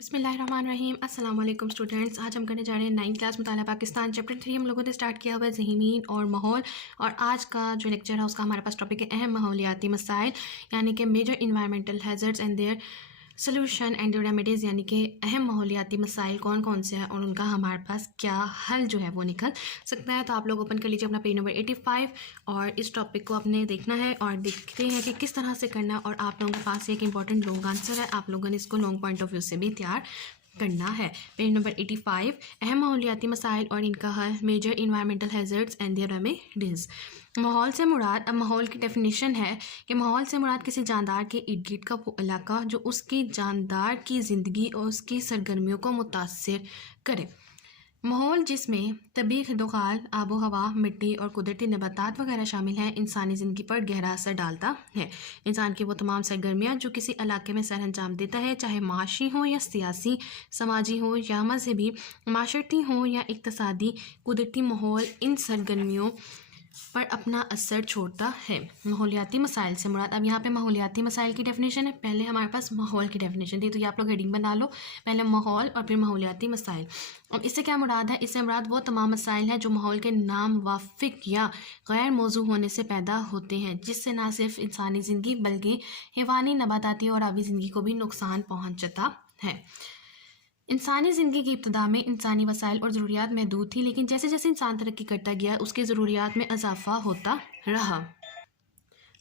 बिस्मिल्लाहिर्रहमानिर्रहीम अस्सलाम वालेकुम स्टूडेंट्स। आज हम करने जा रहे हैं 9th क्लास मुताला पाकिस्तान चैप्टर 3 हम लोगों ने स्टार्ट किया हुआ है ज़मीन और माहौल। और आज का जो लेक्चर है उसका हमारे पास टॉपिक है अहम माहौलियाती मसाइल, यानी कि major environmental hazards and their solution and remedies, यानी कि अहम माहौलियाती मसाइल कौन कौन से हैं और उनका हमारे पास क्या हल जो है वो निकल सकता है। तो आप लोग ओपन कर लीजिए अपना पेज नंबर 85 और इस टॉपिक को आपने देखना है और देखते हैं कि किस तरह से करना है। और आप लोगों के पास एक इंपॉर्टेंट लॉन्ग आंसर है, आप लोगों ने इसको लॉन्ग पॉइंट ऑफ व्यू से भी तैयार करना है। पेज नंबर 85 अहम माहौलियाती मसाइल और इनका हल, major environmental hazards and their remedies. माहौल से मुराद, अब माहौल की डेफिनेशन है कि माहौल से मुराद किसी जानदार के इर्द गिर्द का वो इलाका जो उसकी जानदार की ज़िंदगी और उसकी सरगर्मियों को मुतासर करे। माहौल जिसमें तबी खिदोखाल, आबो हवा, मिट्टी और कुदरती नबातात वगैरह शामिल हैं, इंसानी ज़िंदगी पर गहरा असर डालता है। इंसान की वो तमाम सरगर्मियाँ जो किसी इलाके में सर अंजाम देता है, चाहे माशी हो या सियासी, समाजी हो या मजहबी, माशरती हो या इक्तसादी, कुदरती माहौल इन सरगर्मियों पर अपना असर छोड़ता है। माहौलियाती मसाइल से मुराद, अब यहाँ पे माहौलियाती मसाइल की डेफिनेशन है, पहले हमारे पास माहौल की डेफिनेशन थी, तो ये आप लोग हेडिंग बना लो, पहले माहौल और फिर माहौलियाती मसाइल। अब इससे क्या मुराद है? इससे मुराद वो तमाम मसाइल हैं जो माहौल के नाम वाफिक या गैर मौजू होने से पैदा होते हैं, जिससे ना सिर्फ इंसानी ज़िंदगी बल्कि हैवानी, नबाताती और आबी ज़िंदगी को भी नुकसान पहुँचता है। इंसानी ज़िंदगी की इब्तदा में इंसानी वसाइल और ज़रूरियात महदूद थी, लेकिन जैसे जैसे इंसान तरक्की करता गया उसकी ज़रूरियात में इजाफा होता रहा।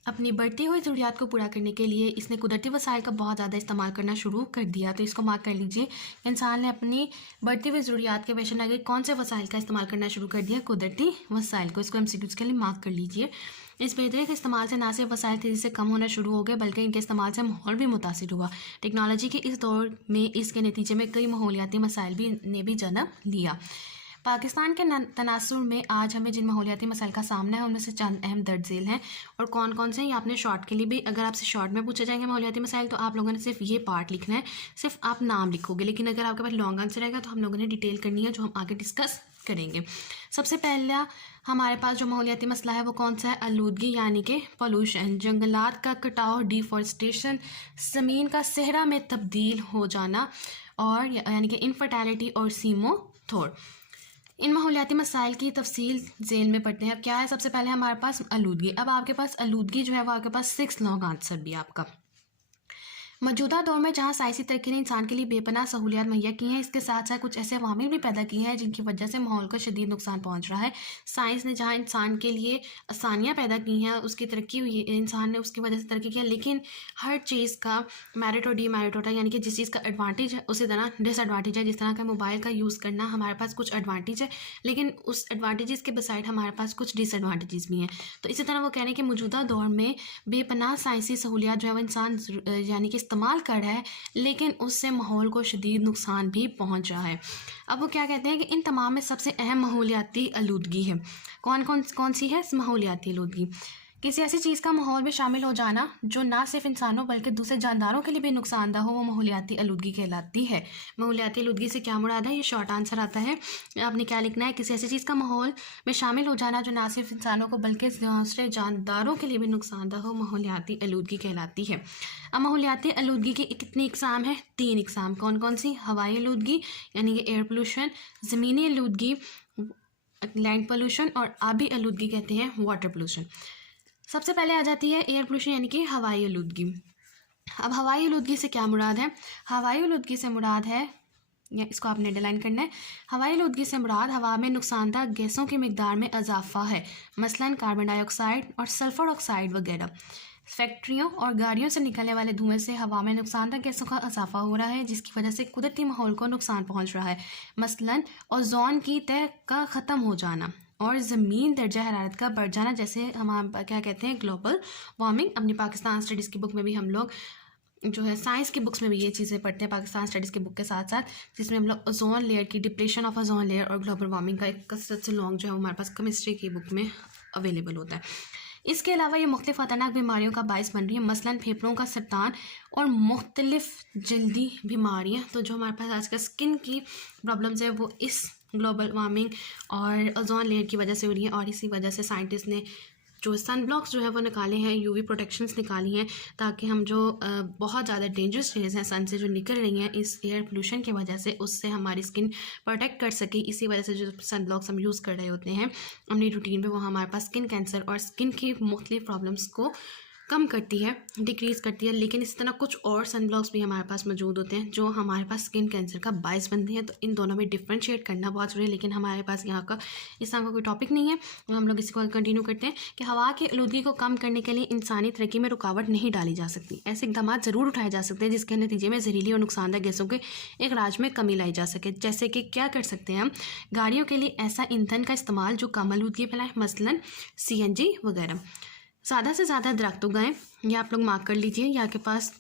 अपनी बढ़ती हुई ज़रूरियात को पूरा करने के लिए इसने कुदरती वसाइल का बहुत ज़्यादा इस्तेमाल करना शुरू कर दिया। तो इसको मार्क कर लीजिए, इंसान ने अपनी बढ़ती हुई ज़रूरियात के पेश नज़र कौन से वसाइल का इस्तेमाल करना शुरू कर दिया? कुदरती वसाइल को। इसको एमसीक्यूज़ के लिए मार्क कर लीजिए। इस बेहतरी के इस्तेमाल से ना सिर्फ वसाइल तेज़ी से कम होना शुरू हो गए, बल्कि इनके इस्तेमाल से माहौल भी मुतासिर हुआ। टेक्नोलॉजी के इस दौर में इसके नतीजे में कई माहौलियाती मसाइल ने भी जन्म लिया। पाकिस्तान के तनासुर में आज हमें जिन माहौलियाती मसाइल का सामना है उनमें से चंद अहम दर्ज झेल हैं। और कौन कौन से हैं ये आपने शॉर्ट के लिए भी, अगर आपसे शॉर्ट में पूछे जाएंगे माहौलियाती मसाइल तो आप लोगों ने सिर्फ ये पार्ट लिखना है, सिर्फ आप नाम लिखोगे। लेकिन अगर आपके पास लॉन्ग आंसर रहेगा तो हम लोगों ने डिटेल करनी है, जो हम आगे डिस्कस करेंगे। सबसे पहला हमारे पास जो माहौलियाती मसला है वो कौन सा है? आलूदगी, यानी कि पोल्यूशन, जंगलात का कटाव, डिफॉरेस्टेशन, ज़मीन का सहरा में तब्दील हो जाना, और यानी कि इनफर्टिलिटी और सीमोथोर। इन माहौलियाती मसाइल की तफसील झेल में पढ़ते हैं। अब क्या है? सबसे पहले हमारे पास आलूदगी। अब आपके पास आलूदगी जो है वो आपके पास 6 लॉन्ग आंसर भी आपका। मौजूदा दौर में जहाँ साइंसी तरक्की ने इंसान के लिए बेपनाह सहूलियात मुहैया की हैं, इसके साथ साथ कुछ ऐसे अवामिल भी पैदा किए हैं जिनकी वजह से माहौल को शदीद नुकसान पहुँच रहा है। साइंस ने जहाँ इंसान के लिए आसानियाँ पैदा की हैं, उसकी तरक्की हुई, इंसान ने उसकी वजह से तरक्की किया, लेकिन हर चीज़ का मेरिट और डीमेरिट होता है, यानी कि जिस चीज़ का एडवांटेज है उसी तरह डिसएडवांटेज है। जिस तरह का मोबाइल का यूज़ करना, हमारे पास कुछ एडवांटेज है, लेकिन उस एडवांटेजेस के बसाइड हमारे पास कुछ डिसएडवांटेजेस भी हैं। तो इसी तरह वो कह रहे हैं कि मौजूदा दौर में बेपनाह साइंसी सहूलियात जो है वो इंसान यानी कि इस्तेमाल कर रहा है, लेकिन उससे माहौल को शदीद नुकसान भी पहुंच रहा है। अब वो क्या कहते हैं कि इन तमाम में सबसे अहम माहौलियाती आलूदगी है। कौन सी है माहौलियाती आलूदगी? किसी ऐसी चीज़ का माहौल में शामिल हो जाना जो ना सिर्फ इंसानों बल्कि दूसरे जानदारों के लिए भी नुकसानदा हो, वो माहौलियाती आलूदगी कहलाती है। माहौलियाती आलूदगी से क्या मुराद है? ये शॉर्ट आंसर आता है, आपने क्या लिखना है? किसी ऐसी चीज़ का माहौल में शामिल हो जाना जो ना सिर्फ इंसानों को बल्कि दूसरे जानदारों के लिए भी नुकसानदा हो, माहौलियाती आलूदगी कहलाती है। अब माहौलियाती आलूदगी की कितनी इकसाम है? 3 इकसाम। कौन कौन सी? हवाई आलूदगी यानी कि एयर पोल्यूशन, ज़मीनी आलूदगी लैंड पोल्यूशन, और आबी आलूदगी कहते हैं वाटर पोल्यूशन। सबसे पहले आ जाती है एयर पोल्यूशन यानी कि हवाई आलूदगी। अब हवाई आलूदगी से क्या मुराद है? हवाई आलूदगी से मुराद है, या इसको आपने अंडरलाइन करना है, हवाई आलूदगी से मुराद हवा में नुकसानदा गैसों की मिकदार में इजाफा है, मसलन कार्बन डाइऑक्साइड और सल्फर ऑक्साइड वगैरह। फैक्ट्रियों और गाड़ियों से निकलने वाले धुएं से हवा में नुकसानदा गैसों का इजाफा हो रहा है, जिसकी वजह से कुदरती माहौल को नुकसान पहुंच रहा है, मसलन ओजोन की तह का ख़त्म हो जाना और ज़मीन दर्जा हरारत का बढ़ जाना, जैसे हम क्या कहते हैं ग्लोबल वार्मिंग। अपनी पाकिस्तान स्टडीज़ की बुक में भी हम लोग जो है साइंस की बुक्स में भी ये चीज़ें पढ़ते हैं, पाकिस्तान स्टडीज़ की बुक के साथ साथ, जिसमें हम लोग ओजोन लेयर की डिप्लेशन ऑफ ओजोन लेयर और ग्लोबल वार्मिंग का एक कसरत से लॉन्ग जो है हमारे पास केमिस्ट्री की बुक में अवेलेबल होता है। इसके अलावा ये मुख्तलिफ ख़तरनाक बीमारियों का बायस बन रही है, मसलन फेफड़ों का सरतान और मुख्तलिफ जल्दी बीमारियाँ। तो जो हमारे पास आजकल स्किन की प्रॉब्लम्स है वो इस ग्लोबल वार्मिंग और ओजोन लेयर की वजह से हो रही है, और इसी वजह से साइंटिस्ट ने जो सन ब्लॉक्स जो है वो निकाले हैं, यूवी प्रोटेक्शंस निकाली हैं, ताकि हम जो बहुत ज़्यादा डेंजरस रेज हैं सन से जो निकल रही हैं इस एयर पोल्यूशन की वजह से, उससे हमारी स्किन प्रोटेक्ट कर सके। इसी वजह से जो सन ब्लॉक्स हम यूज़ कर रहे होते हैं अपनी रूटीन में, वो हमारे पास स्किन कैंसर और स्किन की मुख्तलिफ प्रॉब्लम्स को कम करती है, डिक्रीज़ करती है। लेकिन इस तरह कुछ और सन ब्लॉक्स भी हमारे पास मौजूद होते हैं जो हमारे पास स्किन कैंसर का बायस बनते हैं। तो इन दोनों में डिफ्रेंशिएट करना बहुत ज़रूरी है, लेकिन हमारे पास यहाँ का इस तरह का कोई टॉपिक नहीं है। तो हम लोग इसको कंटिन्यू करते हैं कि हवा की आलूदगी को कम करने के लिए इंसानी तरक्की में रुकावट नहीं डाली जा सकती। ऐसे इकदाम ज़रूर उठाए जा सकते हैं जिसके नतीजे में जहरीली और नुकसानदायक गैसों के अखराज में कमी लाई जा सके। जैसे कि क्या कर सकते हैं हम, गाड़ियों के लिए ऐसा ईंधन का इस्तेमाल जो कम आलूदगी फैलाए, मसलन CNG वगैरह। ज़्यादा से ज़्यादा दरख्त उगाएं, ये आप लोग मार्क कर लीजिए, यहाँ के पास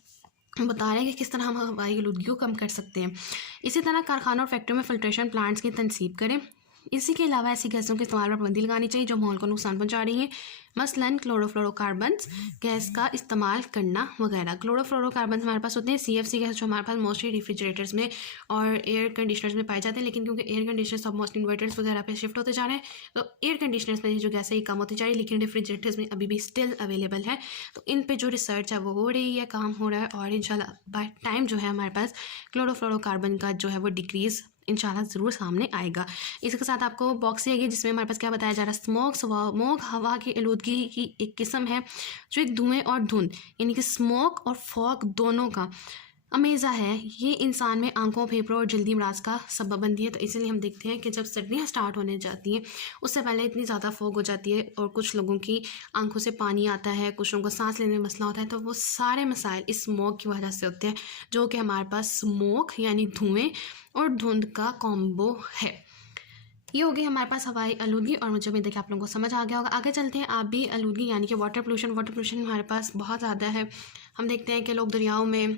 बता रहे हैं कि किस तरह हम हवाई आलूदगी को कम कर सकते हैं। इसी तरह कारखानों और फैक्ट्रियों में फिल्ट्रेशन प्लांट्स की तनसीब करें। इसी के अलावा ऐसी गैसों के इस्तेमाल पर पाबंदी लगानी चाहिए जो माहौल को नुकसान पहुंचा रही हैं, मसलन क्लोरोफ्लोरोकार्बन्स गैस का इस्तेमाल करना वगैरह। क्लोरोफ्लोरोकार्बन्स हमारे पास होते हैं CFC गैस, जो हमारे पास मोस्टली रेफ्रिजरेटर्स में और एयर कंडीशनर्स में पाए जाते हैं। लेकिन क्योंकि एयर कंडीशनर्स अब मोस्ट इन्वर्टर्स वगैरह पे शिफ्ट होते जा रहे हैं, तो एयर कंडीशनर्स में जो गैस है ये कम होती जा रही है, लेकिन रेफ्रिजरेटर्स में अभी भी स्टिल अवेलेबल है। तो इन पे जो रिसर्च है वो हो रही है, काम हो रहा है, और इंशाल्लाह बाय टाइम जो है हमारे पास क्लोरोफ्लोरोकार्बन का जो है वो डिक्रीज़ इंशाल्लाह ज़रूर सामने आएगा। इसके साथ आपको बॉक्स आएगी जिसमें हमारे पास क्या बताया जा रहा है, स्मोक हवा की आलूदगी की एक किस्म है जो एक धुएं और धुंध यानी कि स्मोक और फॉग दोनों का अमेज़ा है। ये इंसान में आंखों, फेफड़ों और जल्दी अमराज का सबब बनती है। तो इसीलिए हम देखते हैं कि जब सर्दियाँ स्टार्ट होने जाती हैं उससे पहले इतनी ज़्यादा फॉग हो जाती है और कुछ लोगों की आंखों से पानी आता है, कुछ लोगों को सांस लेने में मसला होता है। तो वो सारे मसाइल इस स्मोक की वजह से होते हैं, जो कि हमारे पास स्मोक यानी धुएँ और धुंध का कॉम्बो है। ये होगी हमारे पास हवाई आलूदगी, और मुझे उम्मीद है कि आप लोगों को समझ आ गया होगा। आगे चलते हैं आबी आलूदगी यानी कि वाटर पोल्यूशन हमारे पास बहुत ज़्यादा है। हम देखते हैं कि लोग दरियाओं में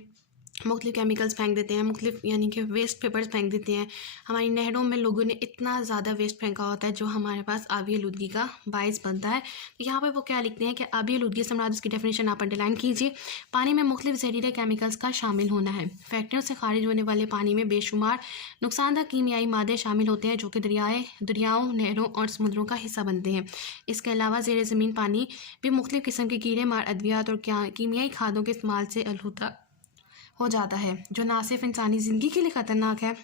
मुख्तलिफ केमिकल्स फेंक देते हैं, मुख्तलिफ यानी कि वेस्ट पेपर्स फेंक देते हैं। हमारी नहरों में लोगों ने इतना ज़्यादा वेस्ट फेंका होता है जो हमारे पास आबी आलूदगी का बायस बनता है। तो यहाँ पे वो क्या लिखते हैं कि आबी आलूदगी से मुराद, उसकी डेफिनेशन आप अंडरलाइन कीजिए, पानी में मुख्तलिफ जहरीले केमिकल्स का शामिल होना है। फैक्ट्रियों से खारिज होने वाले पानी में बेशुमार नुकसानदायक कीमियाई मादे शामिल होते हैं जो कि दरियाओं, नहरों और समुद्रों का हिस्सा बनते हैं। इसके अलावा ज़ेर ज़मीन पानी भी मुख्तलिफ किस्म के कीड़े मार अद्वियात और कीमियाई खादों के इस्तेमाल से आलूदा हो जाता है, जो ना सिर्फ इंसानी ज़िंदगी के लिए ख़तरनाक है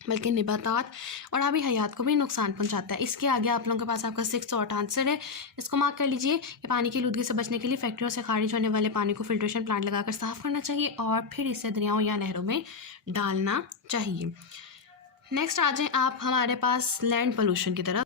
बल्कि नबातात और आबी हयात को भी नुकसान पहुंचाता है। इसके आगे आप लोगों के पास आपका 6th और आंसर है, इसको मार्क कर लीजिए कि पानी की आलूदगी से बचने के लिए फैक्ट्रियों से खारिज होने वाले पानी को फिल्ट्रेशन प्लांट लगाकर साफ़ करना चाहिए और फिर इसे दरियाओं या नहरों में डालना चाहिए। नेक्स्ट आ जाएँ आप हमारे पास लैंड पोल्यूशन की तरफ।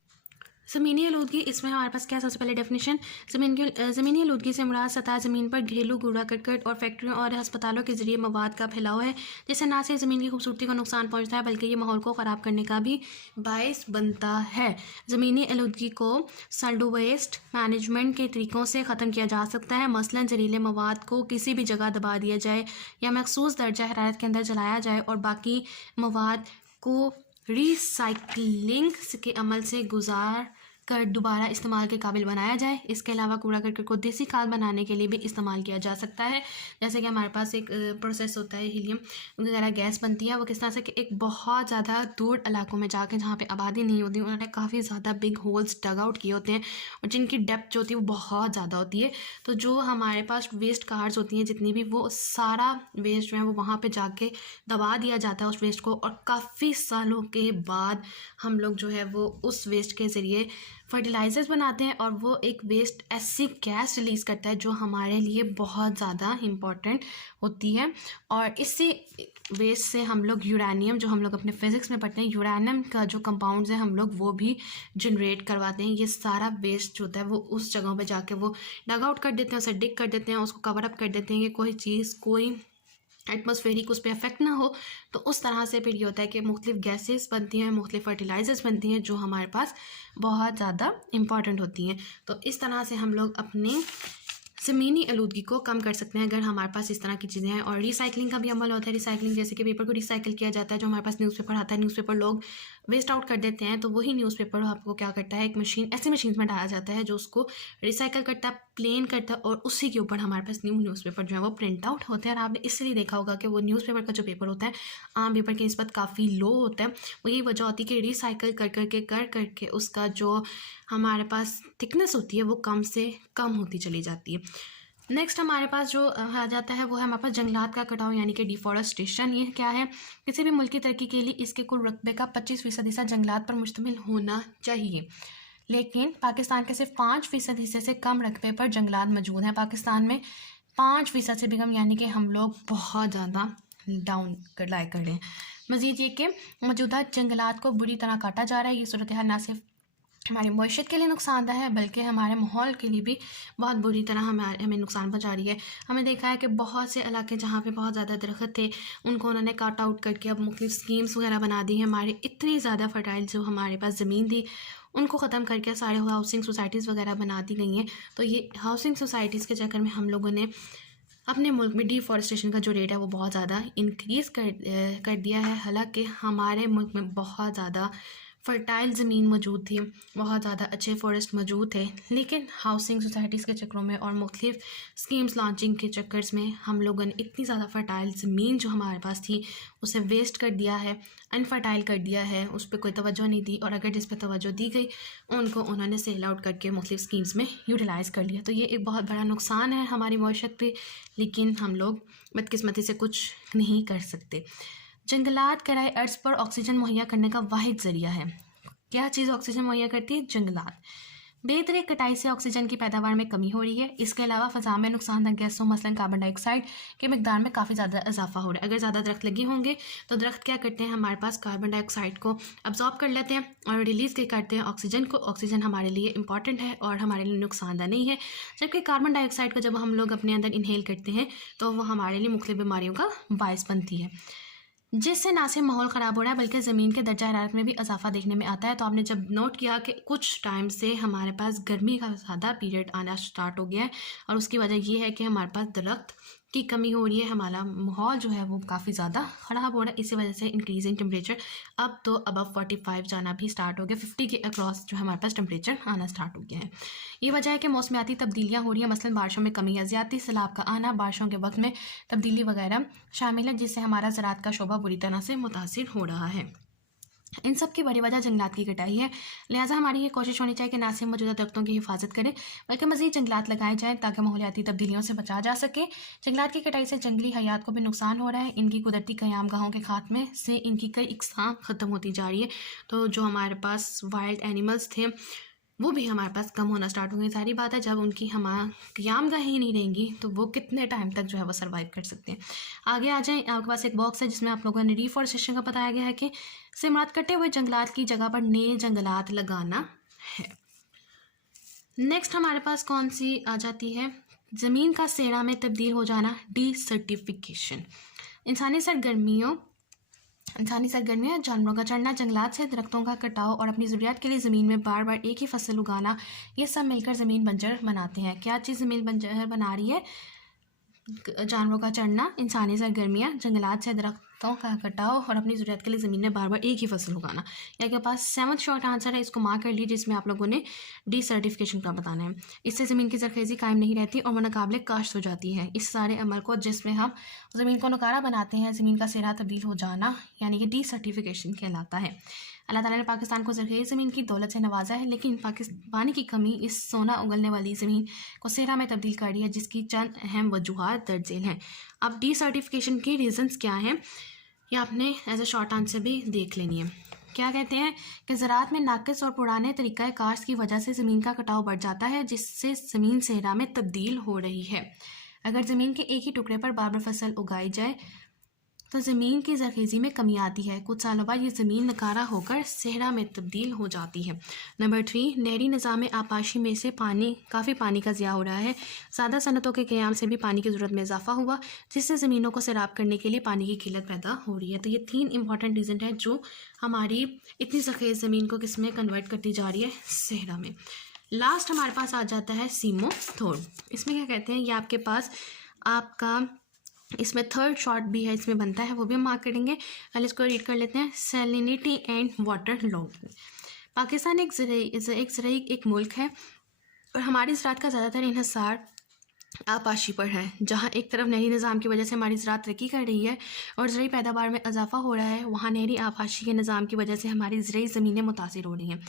ज़मीनी आलूदगी, इसमें हमारे पास क्या सबसे पहले डेफिनेशन, ज़मीनी आलूदगी से मुराद सतह ज़मीन पर घरेलू कूड़ा करकट और फैक्ट्रियों और अस्पतालों के ज़रिए मवाद का फैलाव है, जिससे ना सिर्फ ज़मीन की खूबसूरती को नुकसान पहुंचता है बल्कि ये माहौल को ख़राब करने का भी बायस बनता है। ज़मीनी आलूदगी को सॉलिड वेस्ट मैनेजमेंट के तरीक़ों से ख़त्म किया जा सकता है, मसलन जहरीले मवाद को किसी भी जगह दबा दिया जाए या मखसूस दर्जा हरारत के अंदर जलाया जाए और बाकी मवाद को रिसाइकलिंग के अमल से गुजार कर दोबारा इस्तेमाल के काबिल बनाया जाए। इसके अलावा कूड़ा करकट को देसी खाद बनाने के लिए भी इस्तेमाल किया जा सकता है। जैसे कि हमारे पास एक प्रोसेस होता है, हीलियम वगैरह गैस बनती है, वो किस तरह से कि एक बहुत ज़्यादा दूर इलाकों में जाके जहाँ पे आबादी नहीं होती, उन्होंने काफ़ी ज़्यादा बिग होल्स डग आउट किए होते हैं और जिनकी डेप्थ जो होती है वो बहुत ज़्यादा होती है। तो जो हमारे पास वेस्ट कार्स होती हैं जितनी भी, वो सारा वेस्ट जो है वो वहाँ पर जाके दबा दिया जाता है उस वेस्ट को, और काफ़ी सालों के बाद हम लोग जो है वो उस वेस्ट के ज़रिए फर्टिलाइज़र्स बनाते हैं और वो एक वेस्ट ऐसी गैस रिलीज़ करता है जो हमारे लिए बहुत ज़्यादा इम्पॉर्टेंट होती है। और इसी वेस्ट से हम लोग यूरेनियम, जो हम लोग अपने फिज़िक्स में पढ़ते हैं, यूरेनियम का जो कंपाउंड्स हैं हम लोग वो भी जनरेट करवाते हैं। ये सारा वेस्ट जो होता है वो उस जगहों पे जाके वो डग आउट कर देते हैं, उसे डिग कर देते हैं, उसको कवर अप कर देते हैं कि कोई चीज़, कोई एटमॉस्फेरिक उस पर अफेक्ट ना हो। तो उस तरह से फिर ये होता है कि मुख्तलिफ गैसेस बनती हैं, मुख्तलिफ फर्टिलाइज़र्स बनती हैं जो हमारे पास बहुत ज़्यादा इंपॉर्टेंट होती हैं। तो इस तरह से हम लोग अपने ज़मीनी आलूदगी को कम कर सकते हैं अगर हमारे पास इस तरह की चीज़ें हैं। और रिसाइकलिंग का भी अमल होता है। रिसाइकलिंग जैसे कि पेपर को रिसाइकिल किया जाता है, जो हमारे पास न्यूज़पेपर आता है, न्यूज़पेपर लोग वेस्ट आउट कर देते हैं, तो वही न्यूज़पेपर आपको क्या करता है, एक मशीन, ऐसी मशीन में डाला जाता है जो उसको रिसाइकिल करता है, प्लेन करता है और उसी के ऊपर हमारे पास न्यूज़पेपर जो है वो प्रिंट आउट होते हैं। और आपने इसलिए देखा होगा कि वो न्यूज़पेपर का जो पेपर होता है आम पेपर की निस्बत काफ़ी लो होता है। वो यही वजह होती है कि रिसाइकल कर करके उसका जो हमारे पास थिकनेस होती है वो कम से कम होती चली जाती है। नेक्स्ट हमारे पास जो आ जाता है वो है हमारे पास जंगलात का कटाव यानी कि डिफॉरेस्टेशन। ये क्या है? किसी भी मुल्क की तरक्की के लिए इसके कुल रकबे का 25% हिस्सा जंगलात पर मुश्तमिल होना चाहिए, लेकिन पाकिस्तान के सिर्फ 5% हिस्से से कम रकबे पर जंगलात मौजूद हैं। पाकिस्तान में 5% से भी कम, यानी कि हम लोग बहुत ज़्यादा डाउन लाई कर रहे हैं। मज़ीद ये कि मौजूदा जंगलात को बुरी तरह काटा जा रहा है। ये सूरत हाल न सिर्फ हमारी मईशत के लिए नुकसानदा है बल्कि हमारे माहौल के लिए भी बहुत बुरी तरह हमें नुकसान पहुंचा रही है। हमें देखा है कि बहुत से इलाके जहाँ पे बहुत ज़्यादा दरख्त थे उनको उन्होंने काट आउट करके अब मुख्तलिफ स्कीम्स वगैरह बना दी है। हमारी इतनी ज़्यादा फर्टाइल जो हमारे पास ज़मीन थी उनको ख़त्म करके सारे हाउसिंग सोसाइटीज़ वगैरह बना दी गई हैं। तो ये हाउसिंग सोसाइटीज़ के चक्कर में हम लोगों ने अपने मुल्क में डिफॉरेस्टेशन का जो रेट है वो बहुत ज़्यादा इंक्रीज़ कर दिया है। हालांकि हमारे मुल्क में बहुत ज़्यादा फ़र्टाइल ज़मीन मौजूद थी, बहुत ज़्यादा अच्छे फॉरेस्ट मौजूद थे, लेकिन हाउसिंग सोसाइटीज़ के चक्करों में और मुख्तलिफ स्कीम्स लॉन्चिंग के चक्कर्स में हम लोगों ने इतनी ज़्यादा फ़र्टाइल ज़मीन जो हमारे पास थी उसे वेस्ट कर दिया है, अनफर्टाइल कर दिया है, उस पर कोई तवज्जो नहीं दी। और अगर जिस पर तवज्जो दी गई उनको उन्होंने सेल आउट करके मुख्तलिफ स्कीम्स में यूटिलाइज़ कर लिया। तो ये एक बहुत बड़ा नुकसान है हमारी मईशत पे, लेकिन हम लोग बदकिस्मती से कुछ नहीं कर सकते। जंगलात कराए अर्ज़ पर ऑक्सीजन मुहैया करने का वाहिद ज़रिया है। क्या चीज़ ऑक्सीजन मुहैया करती है? जंगलात। बेतरतीब कटाई से ऑक्सीजन की पैदावार में कमी हो रही है। इसके अलावा फ़ज़ा में नुकसानदह गैसों मसलन कार्बन डाइऑक्साइड के मिकदार में काफ़ी ज़्यादा इजाफा हो रहा है। अगर ज़्यादा दरख्त लगे होंगे तो दरख्त क्या करते हैं, हमारे पास कार्बन डाइऑक्साइड को अब्जॉर्ब कर लेते हैं और रिलीज़ करते हैं ऑक्सीजन को। ऑक्सीजन हमारे लिए इंपॉर्टेंट है और हमारे लिए नुकसानदह नहीं है, जबकि कार्बन डाइऑक्साइड को जब हम लोग अपने अंदर इनहेल करते हैं तो वह हमारे लिए मुख्तलिफ बीमारियों का बायस बनती है, जिससे ना सिर्फ माहौल ख़राब हो रहा है बल्कि ज़मीन के दर्जा हरारत में भी इजाफा देखने में आता है। तो आपने जब नोट किया कि कुछ टाइम से हमारे पास गर्मी का ज़्यादा पीरियड आना स्टार्ट हो गया है और उसकी वजह ये है कि हमारे पास दरख्त की कमी हो रही है, हमारा माहौल जो है वो काफ़ी ज़्यादा ख़राब हो रहा है। इसी वजह से इंक्रीजिंग टेम्परेचर अब तो अबव 45 जाना भी स्टार्ट हो गया, 50 के अक्रॉस जो हमारे पास टेम्परेचर आना स्टार्ट हो गया है। ये वजह है कि मौसमियाती तब्दीलियाँ हो रही हैं, मसलन बारिशों में कमी है, ज़्यादती सैलाब का आना, बारिशों के वक्त में तब्दीली वगैरह शामिल है, जिससे हमारा ज़राअत का शोबा बुरी तरह से मुतासिर हो रहा है। इन सब की बड़ी वजह जंगलात की कटाई है। लिहाजा हमारी ये कोशिश होनी चाहिए कि ना सिर्फ मौजूदा दरख्तों की हिफाजत करें बल्कि मज़ीद जंगलात लगाए जाएँ ताकि माहौलियाती तब्दीलियों से बचा जा सके। जंगलात की कटाई से जंगली हयात को भी नुकसान हो रहा है। इनकी कुदरती क़यामगाहों के खात्मे से इनकी कई इकसाम ख़त्म होती जा रही है। तो जो हमारे पास वाइल्ड एनिमल्स थे वो भी हमारे पास कम होना स्टार्ट हो गई। सारी बात है, जब उनकी क़यामगाह ही नहीं रहेंगी तो वो कितने टाइम तक जो है वो सर्वाइव कर सकते हैं। आगे आ जाएं, आपके पास एक बॉक्स है जिसमें आप लोगों ने डिफॉरेस्टेशन का बताया गया है कि से मुराद कटे हुए जंगलात की जगह पर नए जंगलात लगाना है। नेक्स्ट हमारे पास कौन सी आ जाती है? ज़मीन का सेहरा में तब्दील हो जाना, डिसर्टिफिकेशन। इंसानी सरगर्मियाँ, जानवरों का चढ़ना, जंगलात से दरख्तों का कटाव और अपनी ज़रूरियात के लिए ज़मीन में बार बार एक ही फसल उगाना, ये सब मिलकर ज़मीन बंजर बनाते हैं। क्या चीज़ ज़मीन बंजर बना रही है? जानवरों का चढ़ना, इंसानी सरगर्मियाँ, जंगलात से दरख्तों का कटाव और अपनी ज़रूरत के लिए ज़मीन में बार बार एक ही फसल उगाना। यहाँ के पास 7th शॉर्ट आंसर है, इसको मार्क कर लीजिए, जिसमें आप लोगों ने डिसर्टिफिकेशन का बताना है। इससे ज़मीन की ज़रख़ेज़ी कायम नहीं रहती और मुनाकाबिले काश्त हो जाती है। इस सारे अमल को जिसमें हम ज़मीन को नकारा बनाते हैं, ज़मीन का सेहरा तब्दील हो जाना, यानी कि डिसर्टिफिकेशन कहलाता है। अल्लाह ताला ने पाकिस्तान को ज़रख़ीज़ ज़मीन की दौलत से नवाजा है, लेकिन पानी की कमी इस सोना उगलने वाली ज़मीन को सेहरा में तब्दील कर रही है, जिसकी चंद अहम वजूहात दर्ज झेल हैं। अब डिसर्टिफिकेशन के रीज़न्स क्या हैं ये आपने एज ए शॉर्ट आंसर भी देख लेनी है। क्या कहते हैं कि ज़राअत में नाक़िस और पुराने तरीक़ा काश्त की वजह से ज़मीन का कटाव बढ़ जाता है, जिससे ज़मीन सेहरा में तब्दील हो रही है। अगर ज़मीन के एक ही टुकड़े पर बार बार फसल उगाई जाए तो ज़मीन की ज़रख़ीज़ी में कमी आती है। कुछ सालों बाद ये ज़मीन नकारा होकर सेहरा में तब्दील हो जाती है। नंबर 3, नहरी निज़ाम आपाशी में से काफ़ी पानी का ज़िया हो रहा है। ज़्यादा सनतों के क़याम से भी पानी की ज़रूरत में इजाफा हुआ, जिससे ज़मीनों को सैराब करने के लिए पानी की किल्लत पैदा हो रही है। तो ये 3 इंपॉर्टेंट रीज़न है जो हमारी इतनी ज़रख़ीज़ ज़मीन को किस में कन्वर्ट करती जा रही है, सेहरा में। लास्ट हमारे पास आ जाता है सीमोथोड। इसमें क्या कहते हैं, ये आपके पास आपका इसमें 3rd शॉर्ट भी है, इसमें बनता है, वो भी हम मार्क करेंगे। पहले इसको रीड कर लेते हैं। Salinity and water logging. Pakistan एक मुल्क है और हमारी ज़राअत का ज़्यादातर इन्हिसार आपाशी पर है। जहाँ एक तरफ नहरी निज़ाम की वजह से हमारी ज़राअत तरक्की कर रही है और ज़रूरी पैदावार में इजाफा हो रहा है, वहाँ नहरी आपाशी के निज़ाम की वजह से हमारी ज़रूरी ज़मीनें मुतासिर हो रही हैं।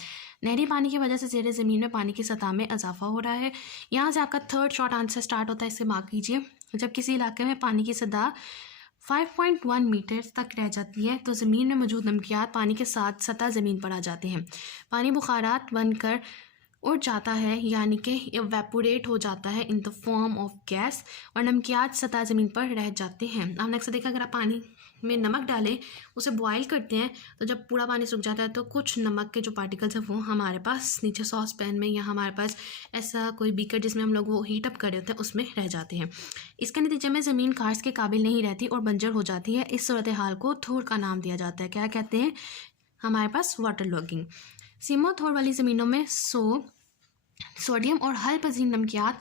नहरी पानी की वजह से ज़ेर ज़मीन में पानी की सतह में इजाफा हो रहा है। यहाँ से आपका थर्ड शॉर्ट आंसर स्टार्ट होता है, इसे मार्क कीजिए। जब किसी इलाके में पानी की सतह 5.1 मीटर तक रह जाती है तो ज़मीन में मौजूद नमकियात पानी के साथ सतह ज़मीन पर आ जाते हैं। पानी बुखारात बनकर उड़ जाता है, यानी कि इवेपोरेट हो जाता है in the form of gas, और नमकियात सतह ज़मीन पर रह जाते हैं। आपने अक्सर देखा, अगर आप पानी में नमक डालें, उसे बॉयल करते हैं, तो जब पूरा पानी सूख जाता है तो कुछ नमक के जो पार्टिकल्स हैं वो हमारे पास नीचे सॉस पैन में या हमारे पास ऐसा कोई बीकर जिसमें हम लोग वो हीट अप कर रहे होते हैं उसमें रह जाते हैं। इसके नतीजे में ज़मीन काश्त के काबिल नहीं रहती और बंजर हो जाती है। इस सूरत हाल को थोड़ का नाम दिया जाता है। क्या कहते हैं? हमारे पास वाटर लॉगिंग। सीमोथोर वाली ज़मीनों में सोडियम और हल पजीर नमकियात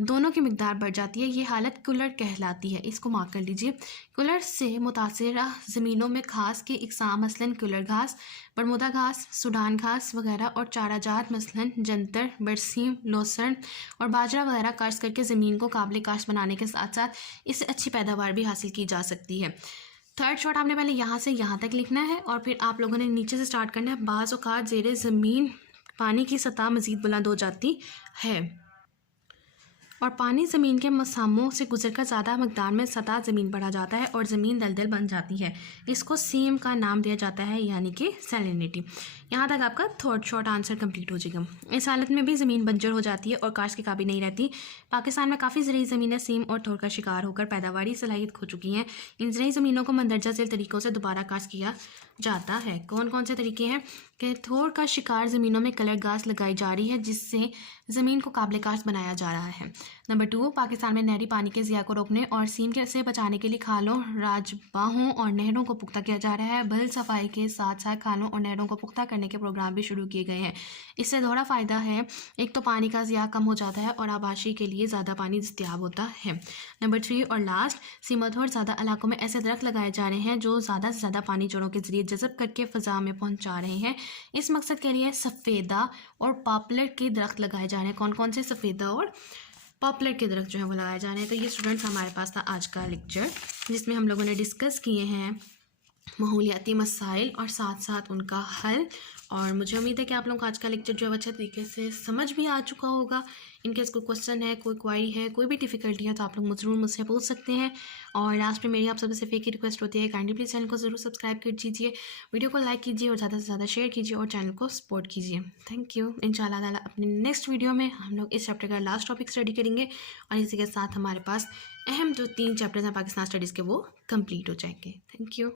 दोनों की मिकदार बढ़ जाती है। ये हालत कुलर कहलाती है, इसको मार्क कर लीजिए। कुलर से मुतासिरा ज़मीनों में घास की इकसाम मसलन कुलर घास, बरमुदा घास, सूडान घास वगैरह और चाराजात मसलन जंतर, बरसीम, लोसन और बाजरा वगैरह काश्त करके ज़मीन को काबिल काश्त बनाने के साथ साथ इससे अच्छी पैदावार भी हासिल की जा सकती है। थर्ड शॉट आपने पहले यहाँ से यहाँ तक लिखना है और फिर आप लोगों ने नीचे से स्टार्ट करना है। बाज़ औक़ात ज़ेरे ज़मीन पानी की सतह मज़ीद बुलंद हो जाती है और पानी ज़मीन के मसामों से गुजरकर ज़्यादा मकदार में सतह ज़मीन पर आ जाता है और ज़मीन दलदल बन जाती है। इसको सीम का नाम दिया जाता है, यानी कि सैलिनिटी। यहाँ तक आपका थर्ड शॉर्ट आंसर कंप्लीट हो जाएगा। इस हालत में भी ज़मीन बंजर हो जाती है और काश्त के काबिल नहीं रहती। पाकिस्तान में काफ़ी ज़रूरी ज़मीनें सीम और थोड़ का शिकार होकर पैदावारी सलाहियत खो चुकी हैं। इन ज़रूरी ज़मीनों को मंदरजा झेल तरीक़ों से दोबारा काश्त किया जाता है। कौन कौन से तरीके हैं? कि थोड़ का शिकार ज़मीनों में कलर घास लगाई जा रही है जिससे ज़मीन को काबिल काश्त बनाया जा रहा है। नंबर 2, पाकिस्तान में नहरी पानी के ज़िया को रोकने और सीम के से बचाने के लिए खालों, राजबाहों और नहरों को पुख्ता किया जा रहा है। बल सफाई के साथ साथ खालों और नहरों को पुख्ता करने के प्रोग्राम भी शुरू किए गए हैं। इससे दोहरा फ़ायदा है, एक तो पानी का ज़िया कम हो जाता है और आबाशी के लिए ज़्यादा पानी दस्तयाब होता है। नंबर 3 और लास्ट, सीमातोड़ ज़्यादा इलाकों में ऐसे दरख्त लगाए जा रहे हैं जो ज़्यादा से ज़्यादा पानी जड़ों के ज़रिए जज़ब करके फ़ज़ा में पहुँचा रहे हैं। इस मकसद के लिए सफ़ेदा और पॉपुलर के दरख्त लगाए जा रहे हैं। कौन कौन से? सफ़ेदा और पॉपुलर के दरख्त जो है वो लगाए जा रहे हैं। तो ये स्टूडेंट्स हमारे पास था आज का लेक्चर, जिसमें हम लोगों ने डिस्कस किए हैं माहौलियाती मसाइल और साथ साथ उनका हल। और मुझे उम्मीद है कि आप लोगों को आज का लेक्चर जो है अच्छे तरीके से समझ भी आ चुका होगा। इनकेस कोई क्वेश्चन है, कोई क्वारी है, कोई भी डिफ़िकल्टी है तो आप लोग ज़रूर मुझसे पूछ सकते हैं। और लास्ट में मेरी आप सबसे सिर्फ एक ही रिक्वेस्ट होती है, काइंडली प्लीज़ चैनल को ज़रूर सब्सक्राइब कर दीजिए, वीडियो को लाइक कीजिए और ज़्यादा से ज़्यादा शेयर कीजिए और चैनल को सपोर्ट कीजिए। Thank you. इंशाल्लाह ताला अपने नेक्स्ट वीडियो में हम लोग इस चैप्टर का लास्ट टॉपिक स्टडी करेंगे और इसी के साथ हमारे पास अहम जो 3 चैप्टर्स हैं पाकिस्तान स्टडीज़ के वो कंप्लीट हो जाएंगे। Thank you.